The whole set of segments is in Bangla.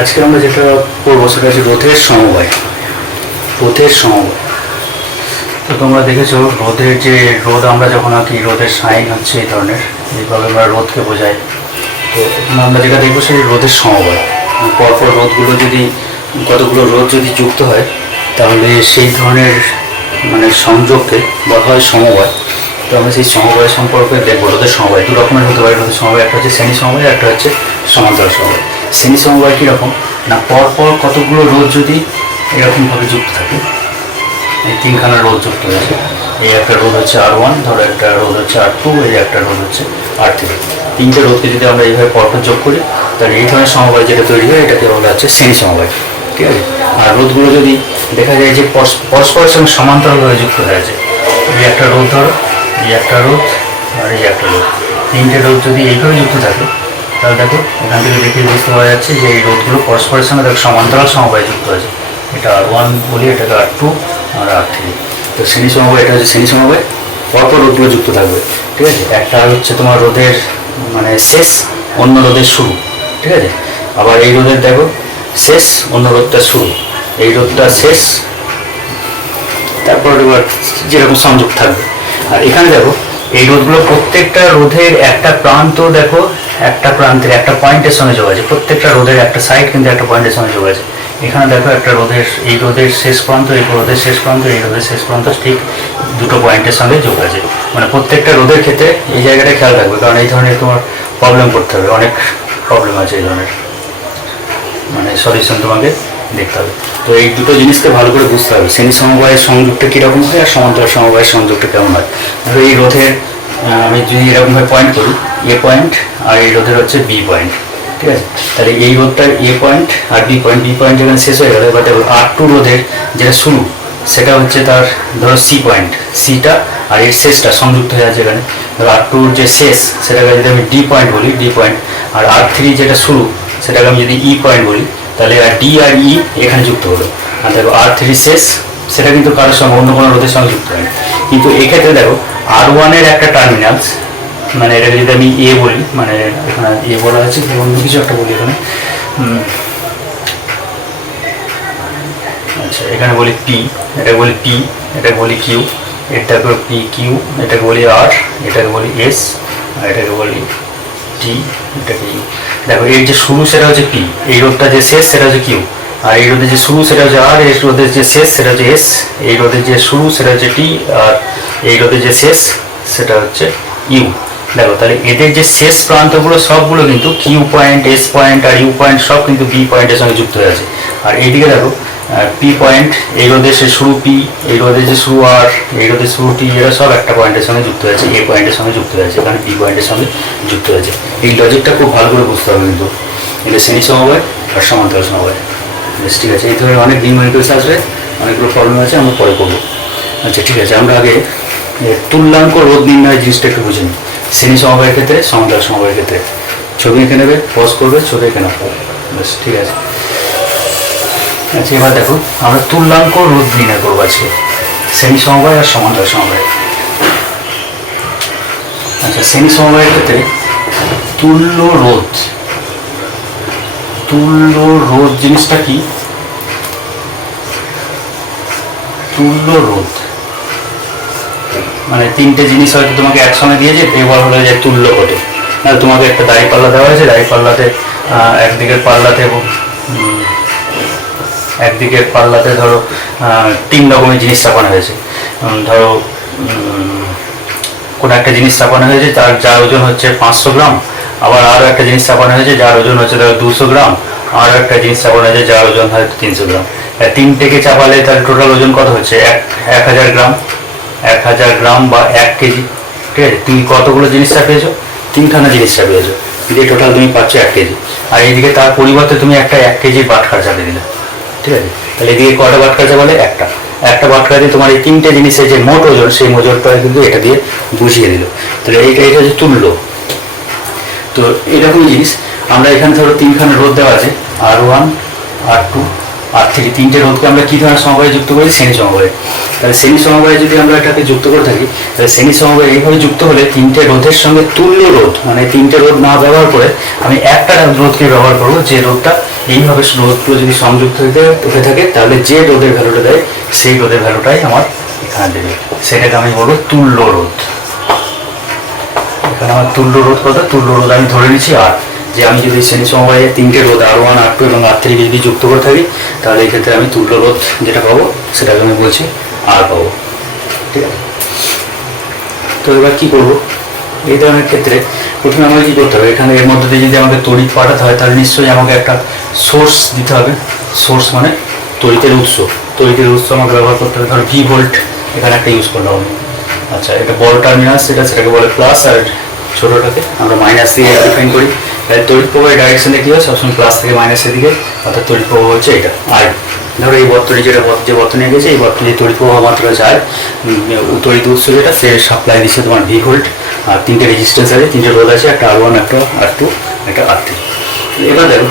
আজকে আমরা যেটা পড়বো সেটা হচ্ছে রোধের সমবায়। রোধের সমবায় তো তোমরা দেখেছো রোধ আমরা যখন আঁকি রোধের সাইন হচ্ছে এই ধরনের, এইভাবে আমরা রোধকে বোঝাই। তো আমরা যেটা দেখবো সেই রোধের সমবায়। পরপর রোধগুলো যদি কতগুলো রোধ যদি যুক্ত হয় তাহলে সেই ধরনের মানে সংযোগকে বলা হয় সমবায়। তো আমরা সেই সমবায় সম্পর্কে দেখবো। রোধের সমবায় দু রকমের হতে পারে। রোধের সমবায় একটা হচ্ছে শ্রেণী সমবায়, একটা হচ্ছে সমান্তরাল সমবায়। শ্রেণী সমবায় কীরকম না, পরপর কতগুলো রোধ যদি এরকমভাবে যুক্ত থাকে, এই তিনখানা রোধ যুক্ত হয়েছে, এই একটা রোধ হচ্ছে R1, ধরো একটা রোধ হচ্ছে R2, এই একটা রোধ হচ্ছে R3। তিনটে রোধকে যদি আমরা এইভাবে পরপর যোগ করি তাহলে এই ধরনের সমবায় যেটা তৈরি হয় এটাকে বলা হচ্ছে শ্রেণী সমবায়। ঠিক আছে। আর রোধগুলো যদি দেখা যায় যে পরস্পরের সঙ্গে সমান্তরালভাবে যুক্ত হয়ে আছে, এই একটা রোধ ধরো, এই একটা রোধ আর এই একটা রোধ, তিনটে রোধ যদি এইভাবে যুক্ত থাকে তাহলে দেখো এখান থেকে দেখে বুঝতে পারা যাচ্ছে যে এই রোধগুলো পরস্পরের সঙ্গে দেখো সমান্তরাল সমবায় যুক্ত আছে। এটা R1 বলি, এটাকে R2 আর R3। তো শ্রেণী সমবায়, এটা হচ্ছে শ্রেণী সমবায়, পরপর রোধগুলো যুক্ত থাকবে। ঠিক আছে। একটা হচ্ছে তোমার রোধের মানে শেষ, অন্য রোধের শুরু। ঠিক আছে। আবার এই রোধের দেখো শেষ, অন্য রোধটা শুরু, এই রোধটা শেষ, তারপর এবার যেরকম সংযোগ থাকবে। আর এখানে দেখো এই রোধগুলো প্রত্যেকটা রোধের একটা প্রান্ত দেখো একটা প্রান্তের একটা পয়েন্টের সঙ্গে যোগ আছে। প্রত্যেকটা রোধের একটা সাইড কিন্তু একটা পয়েন্টের সঙ্গে যোগ আছে। এখানে দেখো একটা রোধের, এই রোধের শেষ প্রান্ত, এই রোধের শেষ প্রান্ত, এই রোধের শেষ প্রান্ত ঠিক দুটো পয়েন্টের সঙ্গে যোগ আছে। মানে প্রত্যেকটা রোধের ক্ষেত্রে এই জায়গাটা খেয়াল রাখবে, কারণ এই ধরনের তোমার প্রবলেম করতে হবে, অনেক প্রবলেম আছে এই ধরনের, মানে সলিউশন তোমাকে দেখতে হবে। তো এই দুটো জিনিসকে ভালো করে বুঝতে হবে, শ্রেণী সমবায়ের সংযোগটা কীরকম হয় আর সমান্তরাল সমবায়ের সংযোগটা কেমন হয়। ধরো এই রোধের আমি যদি এরকমভাবে পয়েন্ট করি, এ পয়েন্ট, আর এই রোধের হচ্ছে বি পয়েন্ট। ঠিক আছে। তাহলে এই রোধটার এ পয়েন্ট আর বি পয়েন্ট যেখানে শেষ হয়ে গেল, এবার দেখো R2 রোধের যেটা শুরু সেটা হচ্ছে তার ধরো সি পয়েন্ট, সিটা আর এর শেষটা সংযুক্ত হয়ে আছে এখানে। ধরো R2 যে শেষ সেটাকে যদি আমি ডি পয়েন্ট বলি, ডি পয়েন্ট, আর R3 যেটা শুরু সেটাকে আমি যদি ই পয়েন্ট বলি, তাহলে ডি আর ই এখানে যুক্ত হলো। আর দেখো R3 শেষ সেটা কিন্তু কারোর সঙ্গে অন্য কোনো রোধের সঙ্গে যুক্ত হয়নি। কিন্তু এক্ষেত্রে দেখো R1 এর একটা টার্মিনালস, মানে এটাকে যদি আমি এ বলি, মানে এখানে এ বলা আছে, অন্য কিছু একটা বলি এখানে, আচ্ছা এখানে বলি পি, এটাকে বলি পি, এটাকে বলি কিউ, এটাকে পি কিউ, এটাকে বলি আর, এটাকে বলি এস, আর এটাকে বলি টি, এটাকে ইউ। দেখো এর যে শুরু সেটা হচ্ছে পি, এই রোধটা যে শেষ সেটা হচ্ছে কিউ, আর এই রোধের যে শুরু সেটা হচ্ছে আর, এই রোধের যে শেষ সেটা হচ্ছে এস, এই রোধের যে শুরু সেটা হচ্ছে টি, আর এই রোধের যে শেষ সেটা হচ্ছে ইউ। দেখো তাহলে এদের যে শেষ প্রান্তগুলো সবগুলো কিন্তু কিউ পয়েন্ট, এস পয়েন্ট আর ইউ পয়েন্ট সব কিন্তু বি পয়েন্টের সঙ্গে যুক্ত হয়ে আছে। আর এইদিকে দেখো পি পয়েন্ট, এই রোধের সে শুরু পি, এই রোধের যে শুরু আর, এই রোধের শুরু টি, এরা সব একটা পয়েন্টের সঙ্গে যুক্ত হয়েছে, এ পয়েন্টের সঙ্গে যুক্ত হয়েছে, এখানে বি পয়েন্টের সঙ্গে যুক্ত হয়েছে। এই লজিকটা খুব ভালো করে বুঝতে হবে কিন্তু, এটা শ্রেণী সমবায় আর সমান্তরাল সমবায়। বেশ, ঠিক আছে। এই ধরনের অনেক নিউমেরিক্যালস আসবে, অনেকগুলো প্রবলেম আছে, আমরা পরে করবো। আচ্ছা ঠিক আছে, আমরা আগে তুল্যাঙ্ক রোধ নির্ণয় জিনিসটা একটু বুঝে নিই, শ্রেণী সমবায়ের ক্ষেত্রে, সমান্তরাল সমবায়ের ক্ষেত্রে। ছবি এঁকে নেবে, পজ করবে, ছবি এঁকে নেবে। বেশ, ঠিক আছে। আচ্ছা এবার দেখো আমরা তুল্যাঙ্ক রোধ নির্ণয় করবো আজকে, শ্রেণী সমবায় আর সমান্তরাল সমবায়। আচ্ছা শ্রেণী সমবায়ের ক্ষেত্রে তুল্য রোধ, তুল্য রোধ জিনিসটা কি? তুল্য রোধ মানে তিনটে জিনিস হয়তো তোমাকে একসঙ্গে দিয়েছে, এবার হলো যে তুল্য ঘটে। না তোমাকে একটা দাড়ি পাল্লা দেওয়া হয়েছে, দাড়ি পাল্লাতে একদিকের পাল্লাতে ধরো তিন রকমের জিনিস চাপানো হয়েছে। ধরো কোনো একটা জিনিস চাপানো হয়েছে যার ওজন হচ্ছে 500 গ্রাম, আবার আরও একটা জিনিস চাপানো হয়েছে যার ওজন হচ্ছে ধরো 200 গ্রাম, আরও একটা জিনিস চাপানো হয়েছে যার ওজন হয়তো 300 গ্রাম। তিনটেকে চাপালে তার টোটাল ওজন কত হচ্ছে? 1000 গ্রাম, 1000 গ্রাম বা 1 কেজি। ঠিক আছে। তুমি কতগুলো জিনিস চাপিয়েছো? তিনখানা জিনিস চাপিয়েছো, দিয়ে টোটাল তুমি পাচ্ছ 1 কেজি। আর এইদিকে তার পরিবর্তে তুমি একটা 1 কেজির বাটখার চাপিয়ে দিলে। ঠিক আছে। তাহলে এদিকে কটা বাটখার চাপালে? একটা বাটখার দিয়ে তোমার এই তিনটে জিনিসের যে মোট ওজন, সেই ওজনটা কিন্তু এটা দিয়ে বুঝিয়ে দিল। তাহলে এটা হচ্ছে তুল্য। তো এরকম জিনিস আমরা এখানে ধরো তিনখানা রোধ দেওয়া আছে, R1, R2, R3, তিনটে রোধকে আমরা কী ধরনের সমবায়ে যুক্ত করি? শ্রেণী সমবায়ে। তাহলে শ্রেণী সমবায়ে যদি আমরা এটাকে যুক্ত করে থাকি, তাহলে শ্রেণী সমবায়ে এইভাবে যুক্ত হলে তিনটে রোধের সঙ্গে তুল্য রোধ, মানে তিনটে রোধ না ব্যবহার করে আমি একটা রোধকে ব্যবহার করবো, যে রোধটা এইভাবে রোধগুলো যদি সংযুক্ত হয়ে থাকে তাহলে যে রোধের ভ্যালুটা দেয় সেই রোধের ভ্যালুটাই আমার এখানে দেবে, সেটাকে আমি বলবো তুল্য রোধ। এখানে আমার তুল্য রোধ কত, তুল্য রোধ আমি ধরে নিচ্ছি আর, যে আমি যদি শ্রেণী সমবায়ে 3টে রোধ R1 R2 এবং R3 যদি যুক্ত করে থাকি তাহলে এই ক্ষেত্রে আমি তুল্য রোধ যেটা পাবো সেটাকে আমি বলছি আর পাবো। ঠিক আছে, তো এবার কী করবো এই ধরনের ক্ষেত্রে প্রথমে আমাকে কী করতে হবে, এখানে এর মধ্যে দিয়ে যদি আমাকে তড়িৎ পাঠাতে হয় তাহলে নিশ্চয়ই আমাকে একটা সোর্স দিতে হবে। সোর্স মানে তড়িতের উৎস, তড়িতের উৎস আমাকে ব্যবহার করতে হবে। ধরো ভি ভোল্ট এখানে একটা ইউজ করলাম আমি। আচ্ছা, এটা বড় টার্মিনাল সেটাকে বলে প্লাস, আর ছোটোটাকে আমরা মাইনাস দিয়ে ডিফাইন করি। তাহলে তড়িৎ প্রবাহের ডাইরেকশনে কী হয়, সবসময় প্লাস থেকে মাইনাসের দিকে, অর্থাৎ তড়িৎ প্রবাহ হচ্ছে এটা। আর ধরো এই বর্তনী যে বর্তনী গেছে, এই বর্তনী তড়িৎ প্রবাহ মাত্রা হচ্ছে আর, তড়িৎ উৎস যেটা সে সাপ্লাই দিচ্ছে তোমার ভি ভোল্ট, আর 3টে রেজিস্ট্যান্স আছে, 3টে রোধ আছে, একটা R1 একটা R2 একটা R3। এবার দেখো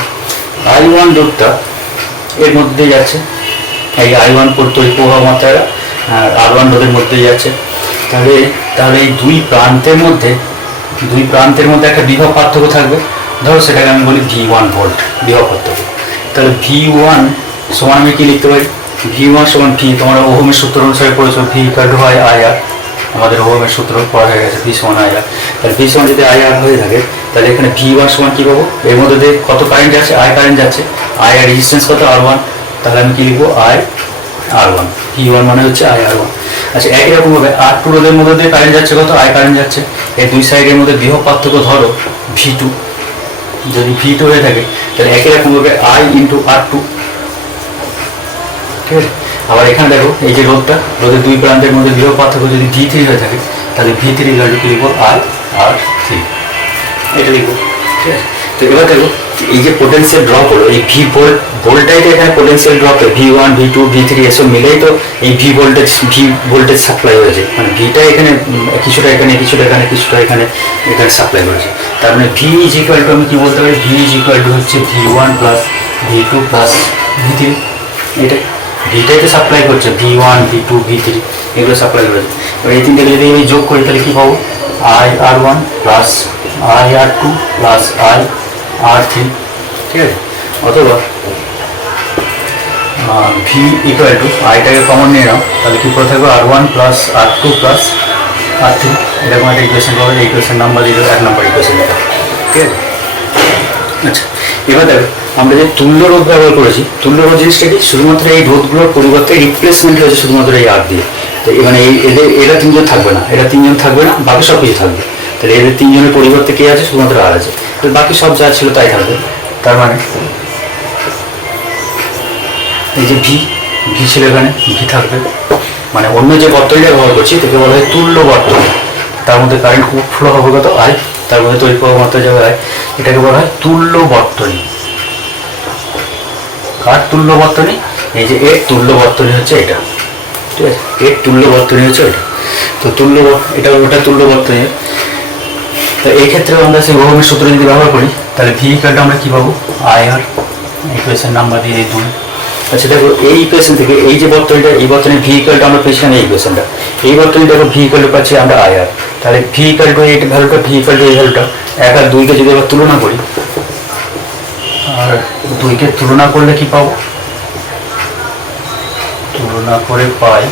I1 রোধটা এর মধ্যে দিয়ে যাচ্ছে, এই I1 তড়িৎ প্রবাহ মাত্রাটা R1 রোধের মধ্যে যাচ্ছে। তাহলে এই দুই প্রান্তের মধ্যে একটা বিভব পার্থক্য থাকবে। ধরো সেটাকে আমি বলি V1 ভোল্ট বিভব পার্থক্য। তাহলে V1 সমান আমি কি লিখতে পারি, V1 সমান ভি, তোমরা ওহমের সূত্র অনুসারে পড়েছো, ভি ইকুয়াল টু হয় IR, আমাদের ওহমের সূত্র পড়া হয়ে গেছে, ভি সমান IR। তাহলে ভি সমান যদি IR হয়ে থাকে তাহলে এখানে V1 সমান কী পাবো, এর মধ্যে দিয়ে কত কারেন্ট যাচ্ছে, I কারেন্ট যাচ্ছে, I আর রেজিস্ট্যান্স কত R1, তাহলে আমি কি লিখবো IR1, V1 মানে হচ্ছে IR1। আচ্ছা, একই রকমভাবে R2 রোধের মধ্যে দিয়ে কারেন্ট যাচ্ছে কত, I কারেন্ট যাচ্ছে, এই দুই সাইডের মধ্যে বিভব পার্থক্য ধরো V2, যদি V2 হয়ে থাকে তাহলে একই রকমভাবে I ইন্টু R2। ঠিক আছে, আবার এখানে দেখো এই যে রোধের দুই প্রান্তের মধ্যে বিভব পার্থক্য যদি V3 হয়ে থাকে তাহলে V3 ইকুয়াল টু লিখবো IR3, এটা লিখবো। ঠিক আছে, তো এবার দেখো এই যে পোটেনশিয়াল ড্রপ হলো, এই ভি ভোল্টটাই তো এখানে potential drop, V1 V2 V3 এসব মিলেই তো এই ভি ভোল্টেজ সাপ্লাই হয়েছে, মানে ভিটা এখানে কিছুটা এখানে কিছুটা এখানে কিছুটা এখানে সাপ্লাই করেছে। তার মানে ভি ইজ ইকুয়াল টু আমি কি বলতে পারি, ভি ইজ ইকুয়াল টু হচ্ছে V1 plus V2 plus V3। এটা ভিটাই তো সাপ্লাই করছে, V1 V2 V3 এগুলো সাপ্লাই করেছে। এবার এই তিনটাকে যদি আমি যোগ করি তাহলে কী পাবো, IR1 plus IR2 plus IR3। ঠিক আছে, অথবা ভি ইকুয়াল টু আইটাকে কমন নিয়ে নাও, তাহলে কী করে থাকবে R1 plus R2 plus R3, এরকম একটা ইকুয়েশন পাবে। এই ইকুয়েশন নাম্বার দিয়ে 1 নম্বর ইকুয়েশন এটা। ঠিক আছে, আচ্ছা এবার দেখো আমরা যে তুল্য রোধ ব্যবহার করেছি, তুল্য রোধ জিনিসটা কি, শুধুমাত্র এই রোধগুলোর পরিবর্তে রিপ্লেসমেন্ট হয়েছে শুধুমাত্র এই আর দিয়ে। তো মানে এরা তিনজন থাকবে না, বাকি সব কিছু থাকবে। তাহলে এদের তিনজনের পরিবর্তে কে আছে, শুধুমাত্র আর আছে, বাকি সব যা ছিল তাই থাকবে। তার মানে এই যে ভি ছিল এখানে, ভি থাকবে, মানে অন্য যে বর্তনীটা ব্যবহার করছি তাকে বলা হয় তুল্য বর্তনী। তার মধ্যে কারেন্ট ফ্লো হবে কত I, তার মধ্যে তড়িৎ প্রবাহ মাত্রা যাবে I, এটাকে বলা হয় তুল্য বর্তনী। কার তুল্য বর্তনী, এই যে এর তুল্য বর্তনী হচ্ছে এটা। ঠিক আছে, এর তুল্য বর্তনী হচ্ছে এটা। তো এটা ওটা তুল্য বর্তনী। তো এই ক্ষেত্রে আমরা সেই ওহমের সূত্র যদি ব্যবহার করি তাহলে ভি ইকুয়ালটা আমরা কী পাবো, IR, ইকুয়েশন নাম্বার দিয়ে এই 2। আচ্ছা দেখো এই ইকুয়েশন থেকে এই যে বর্তনীটা, এই বর্তনীর ভি ইকুয়ালটা আমরা পেয়েছিলাম এই ইকুয়েশনটা, এই বর্তনী দেখো ভি ইকুয়াল পাচ্ছি আমরা IR। তাহলে ভি ইকুয়াল টু এই ভ্যালুটা, ভি ইকুয়াল টু এই ভ্যালুটা, 1 আর 2কে যদি আবার তুলনা করি, আর 2কে তুলনা করলে কি পাবো, তুলনা করে পাই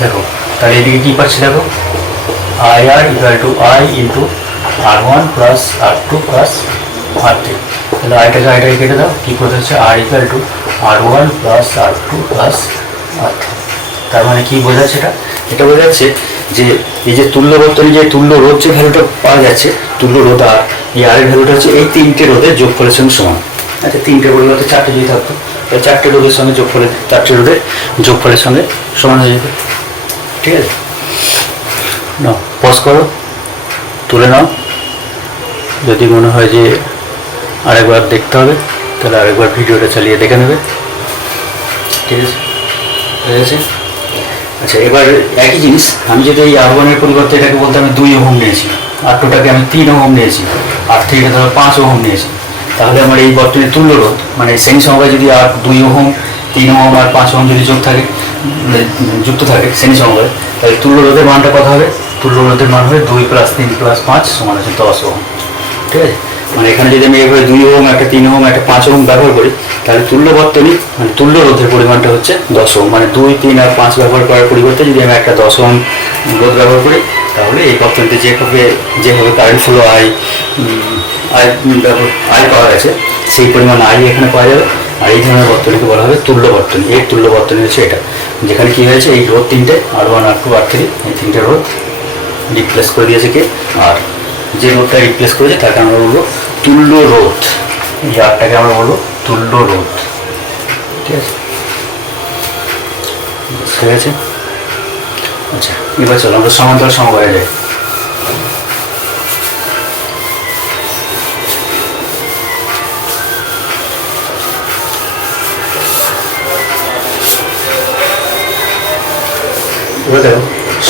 দেখো, তাহলে এদিকে কী পাচ্ছি দেখো, IR equal to I into R1 plus R2 plus R3। তাহলে আইটাকে কেটে দাও, কী করতে হচ্ছে R equal to R1 plus R2 plus R3। তার মানে কি বোঝাচ্ছে এটা বোঝাচ্ছে যে এই যে তুল্য বর্তনী যে তুল্য রোধ যে ভ্যালুটা পাওয়া যাচ্ছে, তুল্য রোধ আর এই আরের ভ্যালুটা হচ্ছে এই 3টে রোধের যোগফলের সঙ্গে সমান। আচ্ছা 3টে পরিবর্তে 4টে যদি থাকতো, তাই 4টে রোধের সঙ্গে যোগফলের 4টে রোধের যোগফলের সঙ্গে সমান হয়ে যেত। ঠিক আছে, নাও পজ করো, তুলে নাও, যদি মনে হয় যে আরেকবার দেখতে হবে তাহলে আরেকবার ভিডিওটা চালিয়ে দেখে নেবে। ঠিক আছে, হয়ে গেছে। আচ্ছা এবার একই জিনিস আমি যদি এই R1-এর পরিবর্তে এটাকে বলতে আমি 2 ওহম নিয়েছি, R2টাকে আমি 3 ওহম নিয়েছি, R3টা ধরো 5 ওহম নিয়েছি, তাহলে আমার এই বর্তনীর তুল্য রোধ মানে শ্রেণী সমবায় যদি আর 2 ওহম 3 ওহম আর 5 ওহম যদি যুক্ত থাকে শ্রেণী সমবায়, তাহলে তুল্য রোধের মানটা কত হবে, তুল্য রোধের মান হবে 2 প্লাস 3 প্লাস 5 সমান হচ্ছে 10 ওহম। ঠিক আছে, মানে এখানে যদি আমি এভাবে 2 ওহম, একটা 3 ওহম, একটা 5 ওহম ব্যবহার করি, তাহলে তুল্য বর্তনী মানে তুল্য রোধের পরিমাণটা হচ্ছে 10 ওহম। মানে 2, 3 আর 5 ব্যবহার করার পরিবর্তে যদি আমি একটা 10 ওহম রোধ ব্যবহার করি, তাহলে এই বর্তনীতে যেভাবে কারেন্ট ফ্লো আই পাওয়া গেছে, সেই পরিমাণ আই এখানে পাওয়া যাবে। আর এই ধরনের বর্তনীকে বলা হবে তুল্য বর্তনী। এর তুল্য বর্তনী হচ্ছে এটা, যেখানে কি হয়েছে, এই রোধ তিনটে R1, R2, R3, এই তিনটে রোধ রিপ্লেস করে দিয়েছে কে, আর যে রোধটা রিপ্লেস করেছে তাকে আমরা বলবো তুল্য রোধ। এই আরটাকে আমরা বলবো তুল্য রোধ। ঠিক আছে, ঠিক আছে। আচ্ছা, এবার চলো আমরা সমান্তরাল সমবায়ে যাই। এবার দেখো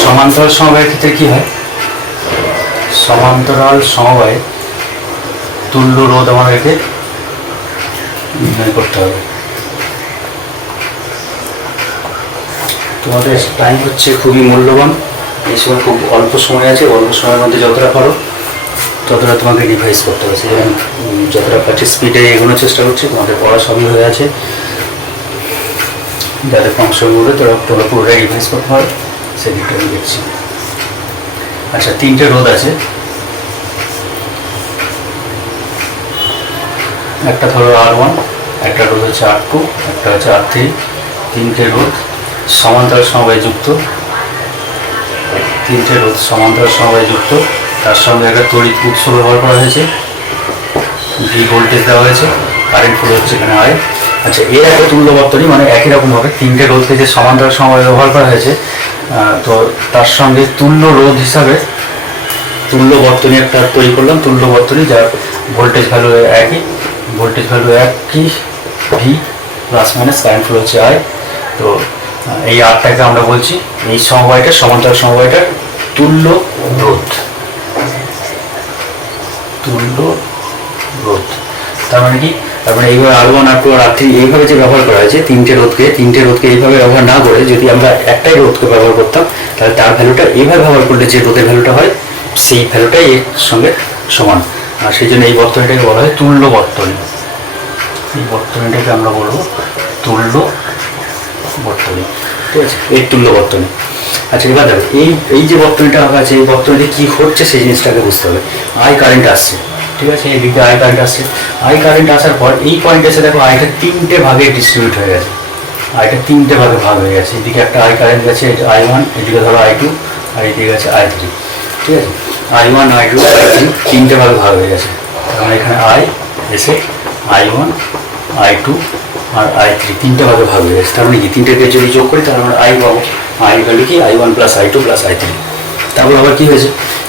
সমান্তরাল সমবায়ের ক্ষেত্রে কি হয়, সমান্তরাল সমবায়ে তুল্য রোধ আমাদেরকে নির্ণয় করতে হবে। তোমাদের টাইম হচ্ছে খুবই মূল্যবান, এই সময় খুব অল্প সময় আছে, অল্প সময়ের মধ্যে যতটা পারো ততটা তোমাকে রিভাইজ করতে হবে। যেমন যতটা পারছি স্পিডে এগোনোর চেষ্টা করছি, তোমাদের পড়া সবই হয়ে আছে, যাদের ফাংশনগুলো তোরা পুরোটাই রিভাইজ করতে হবে, সেদিকটা আমি দেখছি। আচ্ছা, তিনটে রোধ আছে, একটা ধরো R1, একটা রোধ হচ্ছে R2, একটা হচ্ছে R3, তিনটে রোধ সমান্তরাল সমবায়ে যুক্ত, তিনটে রোধ সমান্তরাল সমবায়ে যুক্ত। তার সঙ্গে একটা তড়িৎ উৎস ব্যবহার করা হয়েছে, ভি ভোল্টেজ দেওয়া হয়েছে, কারেন্ট ফ্লো হচ্ছে এখানে আই। আচ্ছা, এর একটা তুল্য বর্তনী, মানে একই রকমভাবে তিনটে রোধকে যে সমান্তরাল সমবায়ে ব্যবহার করা হয়েছে, তো তার সঙ্গে তুল্য রোধ হিসাবে তুল্য বর্তনী একটা তৈরি করলাম, তুল্য বর্তনী যার ভোল্টেজ ভ্যালু একই, ভোল্টেজ ভ্যালু একই, V plus minus, current flow হচ্ছে আই। তো এই আরটাকে আমরা বলছি এই সমবায়টা, সমান্তরাল সমবায়টার তুল্য রোধ, তুল্য রোধ। তার মানে কি, তার মানে এইভাবে R1, R2 আর R3 এইভাবে যে ব্যবহার করা হয়েছে, তিনটে রোধকে এইভাবে ব্যবহার না করে যদি আমরা একটাই রোধকে ব্যবহার করতাম, তাহলে তার ভ্যালুটা এইভাবে ব্যবহার করলে যে রোধের ভ্যালুটা হয়, সেই ভ্যালুটাই এর সঙ্গে সমান। আর সেই জন্য এই বর্তনীটাকে বলা হয় তুল্য বর্তনী। এই বর্তনীটাকে আমরা বলবো তুল্য বর্তনী। ঠিক আছে, এর তুল্য বর্তনী। আচ্ছা, এবার দেখো এই যে বর্তনীটা আছে, এই বর্তনীতে কী হচ্ছে সেই জিনিসটাকে বুঝতে হবে। আই কারেন্ট আসছে, ঠিক আছে, এদিকে আই কারেন্ট আসছে। আই কারেন্ট আসার পর এই পয়েন্টে এসে দেখো আইটা তিনটে ভাগে ডিস্ট্রিবিউট হয়ে গেছে, আইটা তিনটে ভাগে ভাগ হয়ে গেছে। এদিকে একটা আই কারেন্ট গেছে, এটা I1, এদিকে ধরো I2, আর এদিকে গেছে I3। ঠিক আছে, I1, I2, I3 তিনটে ভাগে ভাগ হয়ে গেছে। তাহলে এখানে আই এসে I1, I2 আর I3 তিনটে ভাগে ভাগ হয়ে গেছে। তার মানে কি, তিনটেকে যদি যোগ করি তাহলে আমরা আই পাবো। আই ভ্যালু কি, I1 plus I2 plus I3। তারপর আবার কী হয়েছে,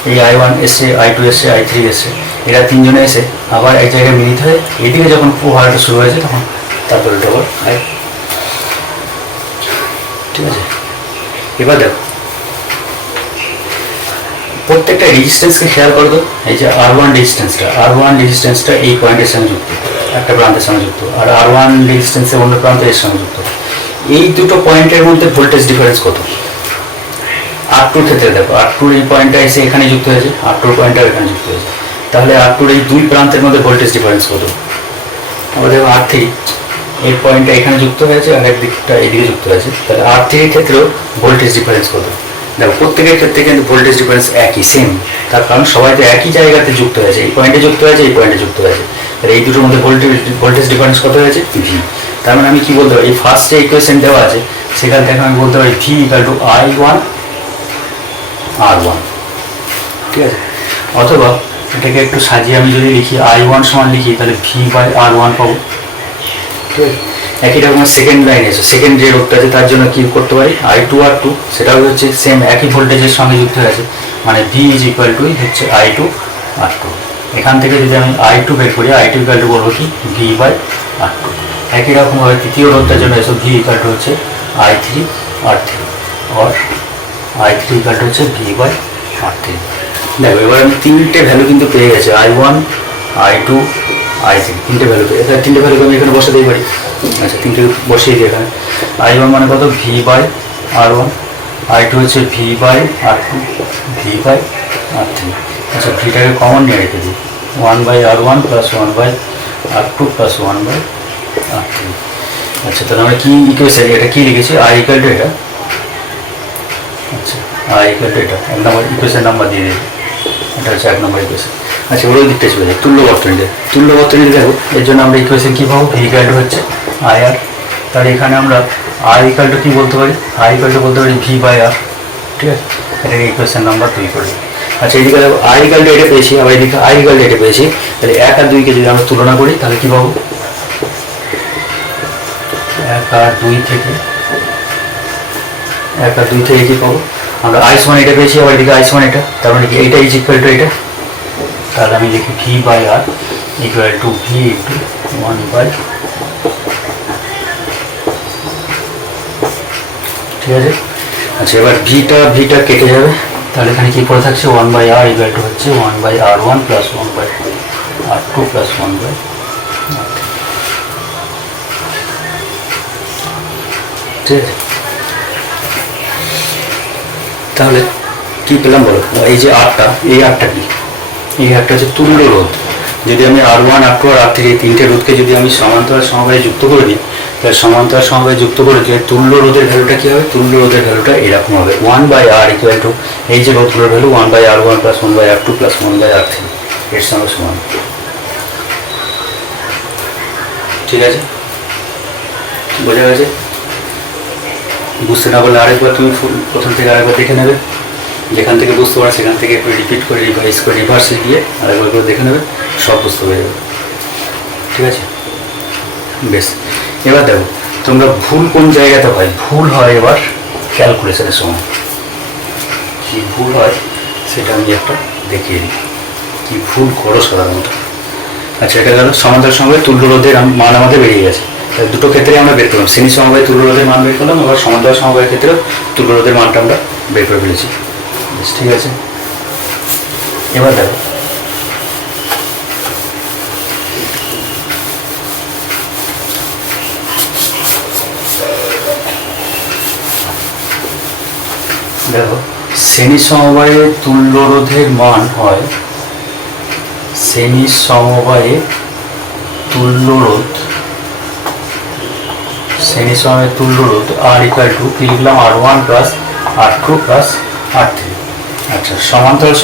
এই I1 এসে, I2 এসে, I3 এসে, এরা তিনজনে এসে আবার এক জায়গায় মিলিত হয়ে এদিকে যখন প্রবাহটা শুরু হয়েছে, তখন তারপরে এটা আবার আই। ঠিক আছে, এবার দেখো প্রত্যেকটা রেজিস্ট্যান্সকে খেয়াল করো তো। এই যে R1 রেজিস্ট্যান্সটা এই পয়েন্টের সঙ্গে যুক্ত, একটা প্রান্তের সঙ্গে যুক্ত, আর R1 রেজিস্ট্যান্সের অন্য প্রান্ত এর সঙ্গে যুক্ত। এই দুটো পয়েন্টের মধ্যে ভোল্টেজ ডিফারেন্স কত? R2 ক্ষেত্রে দেখো, R2 এই পয়েন্টটা এসে এখানে যুক্ত হয়েছে, R2 পয়েন্টটা এখানে যুক্ত হয়েছে, তাহলে R2 এই দুই প্রান্তের মধ্যে ভোল্টেজ ডিফারেন্স কত? আবার দেখো R3 এই পয়েন্টটা এখানে যুক্ত হয়েছে আর একদিকটা এদিকে যুক্ত হয়েছে, তাহলে R3 এর ক্ষেত্রেও ভোল্টেজ ডিফারেন্স কত? দেখো প্রত্যেকের ক্ষেত্রে কিন্তু ভোল্টেজ ডিফারেন্স একই, সেম। তার কারণ সবাই তো একই জায়গাতে যুক্ত হয়েছে, এই পয়েন্টে যুক্ত হয়েছে, এই পয়েন্টে যুক্ত হয়েছে, তাহলে এই দুটোর মধ্যে ভোল্টেজ ডিফারেন্স কত হয়েছে? ভি। তার মানে আমি কি বলতে পারি, এই ফার্স্ট যে ইকুয়েশন দেওয়া আছে সেখান থেকে আমি বলতে পারি V equal to I1 R1। ঠিক আছে, অথবা এটাকে একটু সাজিয়ে আমি যদি লিখি I1 সমান লিখি, তাহলে ভি বাই R1 পাবো। ঠিক আছে, একই রকম সেকেন্ড লাইন এসে সেকেন্ড যে রোধটা আছে তার জন্য কি করতে পারি, I2 R2, সেটাও হচ্ছে সেম একই ভোল্টেজের সঙ্গে যুক্ত হয়ে আছে, মানে ভি ইজ ইকুয়াল টু হচ্ছে I2 R2। এখান থেকে যদি আমি I2 বের করি, I2 ইকুয়াল টু বলবো কি, ভি বাই R2। একই রকমভাবে তৃতীয় রোধটার জন্য এসে ভি ইকুয়াল টু হচ্ছে I3 R3, আর I3 ইকুয়াল টু হচ্ছে ভি বাই R3। দেখো এবার আমি তিনটে ভ্যালু কিন্তু পেয়ে গেছি, I1, I2, I3 তিনটে ভ্যালু পেয়ে, এখানে তিনটে ভ্যালুকে আমি এখানে বসাতেই পারি। আচ্ছা, তিনটে বসিয়ে দিই এখানে। I1 মানে কত, ভি বাই R1, I2 হচ্ছে V by R2, V by R3। আচ্ছা, ভিটাকে কমন নিয়ে রেখে দিই, 1/r1 plus 1/r2 plus 1/r3। আচ্ছা, তাহলে আমরা কি ইকুয়েশন, এটা কি লিখেছি, আই ইকুয়াল টু এটা, আচ্ছা আই ইকুয়াল টু এটা এক নম্বর ইকুয়েশন নাম্বার দিয়ে দিই, এটা হচ্ছে এক নম্বর ইকুয়েশন। আচ্ছা, ওই দিকটা চলে যায় তুল্য বর্তনীতে। তুল্য বর্তনীতে দেখো, এর জন্য আমরা ইকুয়েশন কী পাবো, ভি ইকুয়াল টু হচ্ছে আই আর। তাহলে এখানে আমরা আই ইকুয়াল টু কী বলতে পারি, আই ইকুয়াল টু বলতে পারি ভি বাই আর। ঠিক আছে, এটাকে ইকুয়েশন নাম্বার 2 করি। আচ্ছা, এইদিকে দেখো আই ইকুয়াল টু এটা পেয়েছি, আবার এদিকে আই ইকুয়াল টু এটা পেয়েছি। তাহলে 1 আর 2কে যদি আমরা তুলনা করি তাহলে কী পাবো, 1 আর 2 থেকে কী পাবো, আমরা আই সমান এটা পেয়েছি, আবার এদিকে আই সমান এটা, তার মানে কি এইটা ইজ ইকুয়াল টু এটা। তাহলে আমি লিখি V by R equal to V into 1/, ঠিক আছে। আচ্ছা, এবার ভিটা কেটে যাবে, তাহলে এখানে কি পড়ে থাকছে, 1/r ইকুয়াল টু হচ্ছে 1/r1 plus 1/r2 plus 1/r3। ঠিক আছে, তাহলে কি পেলাম বলো, এই যে আরটা, এই আরটা কি, এই আরটা হচ্ছে তুল্য রোধ। যদি আমি R1 R2 আর R3 এই তিনটে রোধকে যদি আমি সমান্তরাল সমবায়ে যুক্ত করে দিই, তাহলে সমান্তরাল সমবায়ে যুক্ত করে দিলে তুল্য রোধের ভ্যালুটা কী হবে, তুল্য রোধের ভ্যালুটা এরকম হবে, 1/r ইকুয়াল টু এই যে রোধগুলোর value 1/r1 plus 1/r2 plus 1/r3 এর সঙ্গে সমান। ঠিক আছে, বোঝা গেছে? বুঝতে না পারলে আরেকবার তুমি প্রথম থেকে আরেকবার দেখে নেবে, যেখান থেকে বুঝতে পারো সেখান থেকে একটু রিপিট করে রিভাইজ করে রিভার্সে গিয়ে আরেকবার করে দেখে নেবে, সব বুঝতে পেরে যাবে। ঠিক আছে, বেশ। এবার দেখো তোমরা ভুল কোন জায়গাতে হয়, ভুল হয় এবার ক্যালকুলেশনের সময়। কী ভুল হয় সেটা আমি একটা দেখিয়ে দিই, কী ভুল করো সাধারণত। আচ্ছা, এটা গেল সমান্তরাল সমবায়ে তুল্য রোধের মান আমাদের বেরিয়ে গেছে। দুটো ক্ষেত্রে আমরা বের করলাম, শ্রেণী সমবায়ে তুল্য রোধের মান বের করলাম, এবার সমান্তরাল সমবায়ের ক্ষেত্রেও তুল্য রোধের মানটা আমরা বের করে ফেলেছি। ঠিক আছে, এবার দেখো শ্রেণী সমবায়ে তুল্য রোধের মান হয়, শ্রেণী সমবায়ে তুল্য রোধ, শ্রেণী সমবায়ে তুল্য রোধ আর ইকুয়াল টু কি লিখলাম, R1 plus R2 plus R3। আচ্ছা, সমান্তরাল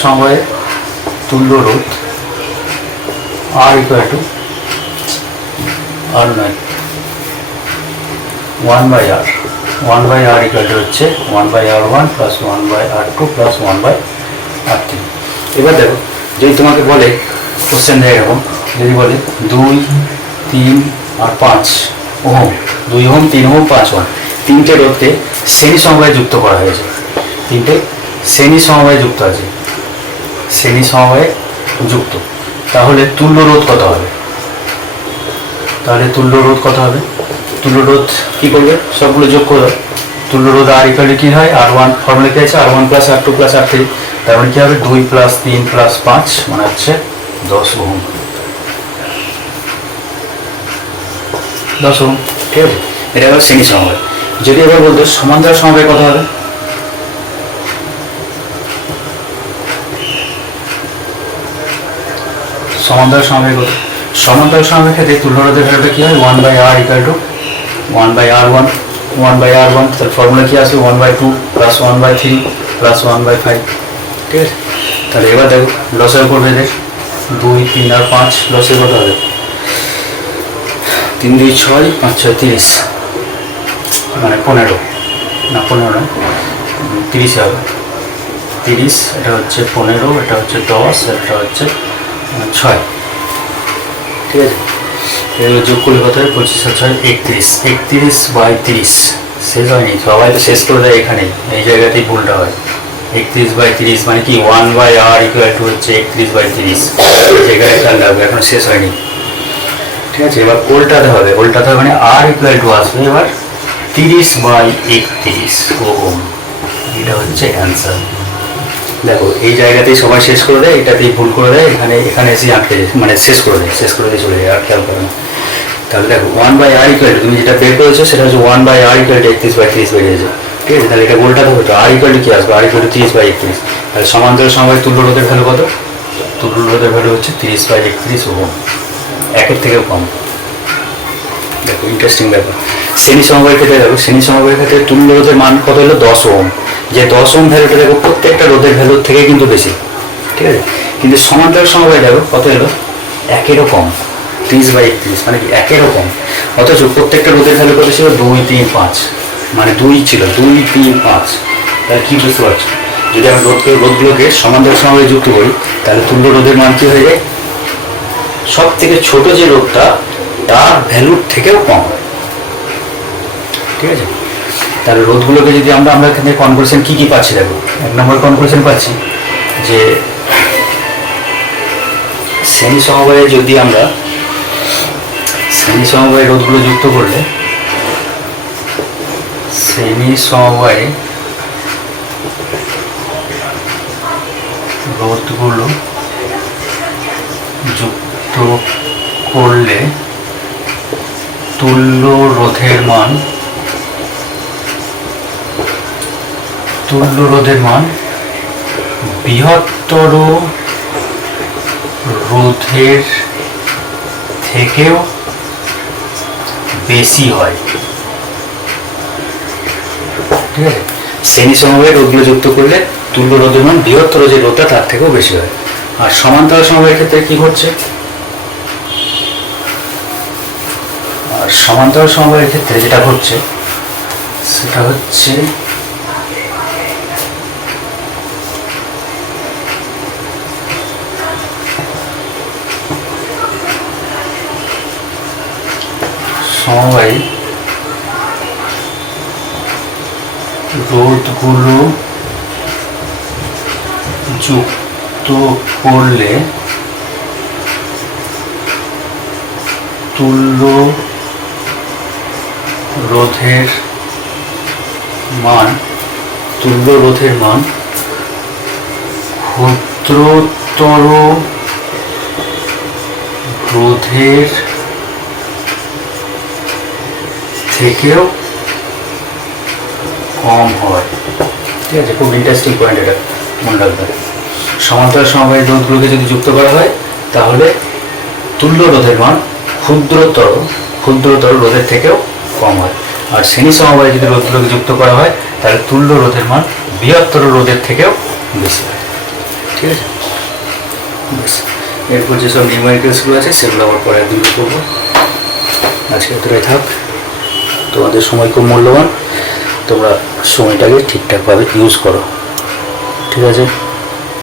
সমবায়ে তুল্য রোধ আর ইকুয়াল টু আর নয় 1/r, 1/r ইকুয়াল টু হচ্ছে 1/r1 plus 1/r2 plus 1/r3। এবার দেখো, যদি তোমাকে বলে কোশ্চেন দেয় এরকম, যদি বলে 2, 3 আর 5 ওহম, 2 ওহম, 3 ওহম, 5 ওহম, তিনটে রোধকে শ্রেণী সমবায়ে যুক্ত করা হয়েছে, তিনটে শ্রেণী সমবায়ে যুক্ত আছে, শ্রেণী সমবায়ে যুক্ত, তাহলে তুল্য রোধ কত হবে, তুল্য রোধ কী করবে, সবগুলো যোগ করে দাও। তুল্য রোধ আর ইকুয়াল টু কী হয়, R1 ফর্মুলা কী আছে, R1 plus R2 plus R3, তার মানে কী হবে 2 প্লাস 3 প্লাস 5 মানে হচ্ছে 10 ওহম, 10 ওহম। ঠিক আছে, এটা হলো শ্রেণী সমবায়। যদি এবার বলতো সমান্তরাল সমবায় কত হবে, সমান্তরাল সমবায় কত, সমান্তরাল সমবায়ের ক্ষেত্রে তুল্য রোধের ভ্যালুটা কী হয়, 1/r equal to 1/r1, 1/r1, তার ফর্মুলা কী আসবে 1/2 প্লাস 1/3 প্লাস 1/5। ঠিক আছে, তাহলে এবার দেখো লসের করবে এদের 2, 3 আর 5, লসের কত হবে, 3, 2, 6, 5, 6, 30, মানে 15 না 30 হবে, 30, এটা হচ্ছে 15, এটা হচ্ছে 10, এটা হচ্ছে 6। ঠিক আছে, এগুলো যোগ করলে কত হয়, 25 আর 6 31, 31/30 শেষ হয়নি, সবাই তো শেষ করে দেয় এখানেই, এই জায়গাতেই ভুলটা হয়। 31/30 মানে কি, 1/r ইকুয়াল টু হচ্ছে 31/30, এই জায়গায় খেয়াল রাখবে, এখন শেষ হয়নি। ঠিক আছে, এবার উল্টাতে হবে মানে r ইকুয়াল টু আসবে এবার 30/31 ওহম, এটা হচ্ছে অ্যান্সার। দেখো এই জায়গাতেই সবাই শেষ করে দেয়, এটাতেই ভুল করে দেয়, এখানে এসে আটকে যায়, মানে শেষ করে দিয়ে চলে যায়, আর খেয়াল করে না। তাহলে দেখো 1/r ইকুয়াল টু, তুমি যেটা বের করেছো সেটা হচ্ছে 1/r ইকুয়াল টু 31/30 বেরিয়েছে, ঠিক আছে? তাহলে এটা গোলটা দেখো তো, r ইকুয়াল টু কি আসবে, r ইকুয়াল টু 30/31। তাহলে সমান্তরাল সমবায় তুল্য রোধের ভ্যালু কত? তুল্য রোধের ভ্যালু হচ্ছে 30/31 ওহম, একের থেকেও কম। দেখো ইন্টারেস্টিং ব্যাপার। শ্রেণী সমবায়ের ক্ষেত্রে দেখো, শ্রেণী সমবায়ের ক্ষেত্রে তুল্য রোধের মান কত হলো? 10 ওহম। যে 10 ওহম ভ্যালুটা দেখো প্রত্যেকটা রোধের ভ্যালুর থেকে কিন্তু বেশি, ঠিক আছে? কিন্তু সমান্তরাল সমবায় দেখো কত এলো? একেরও কম, 30/31, মানে কি একেরও কম। অথচ প্রত্যেকটা রোধের ভ্যালু কত ছিল? 2, 3, 5, মানে 2 ছিল, 2, 3, 5। তাহলে কি বুঝতে পারছো? যদি আমি রোধগুলোকে সমান্তরাল সমবায়ে যুক্ত করি তাহলে তুল্য রোধের মান কি হয়ে যায়? সব থেকে ছোট যে রোধটা তার ভ্যালুর থেকেও কম হয়, ঠিক আছে? তাহলে রোধগুলোকে যদি আমরা এখানে কনক্লুশন কি পাচ্ছি দেখো। 1 নম্বর কনক্লুশন পাচ্ছি যে শ্রেণী সমবায়ে যদি আমরা শ্রেণী সমবায়ে রোধগুলো যুক্ত করলে, শ্রেণী সমবায়ে রোধগুলো যুক্ত করলে তুল্য রোধের মান বৃহত্তর রোধের থেকেও বেশি হয়, ঠিক আছে? শ্রেণী সমবায়ে রোধগুলো যুক্ত করলে তুল্য রোধের মান বৃহত্তর যে রোধটা তার থেকেও বেশি হয়। আর সমান্তরাল সমবায়ের ক্ষেত্রে কি ঘটছে? আর সমান্তরাল সমবায়ের ক্ষেত্রে যেটা ঘটছে সেটা হচ্ছে সমবায়ী রোধগুলো যুক্ত করলে তুল্য রোধের মান ক্ষুদ্রতর রোধের থেকেও কম হয়, ঠিক আছে? খুব ইন্টারেস্টিং পয়েন্ট, এটা মনে রাখবে। সমান্তরাল সমবায়ী রোধগুলোকে যদি যুক্ত করা হয় তাহলে তুল্য রোধের মান ক্ষুদ্রতর রোধের থেকেও কম হয়। আর শ্রেণী সমবায়ে যদি রোধগুলোকে যুক্ত করা হয় তাহলে তুল্য রোধের মান বৃহত্তর রোধের থেকেও বেশি হয়, ঠিক আছে? এরপর যেসব নিউমেরিক্যালসগুলো আছে সেগুলো আবার পরে একদিন করবো। আজকে এতটাই থাক। তোমাদের সময় খুব মূল্যবান, তোমরা সময়টাকে ঠিকঠাকভাবে ইউজ করো, ঠিক আছে?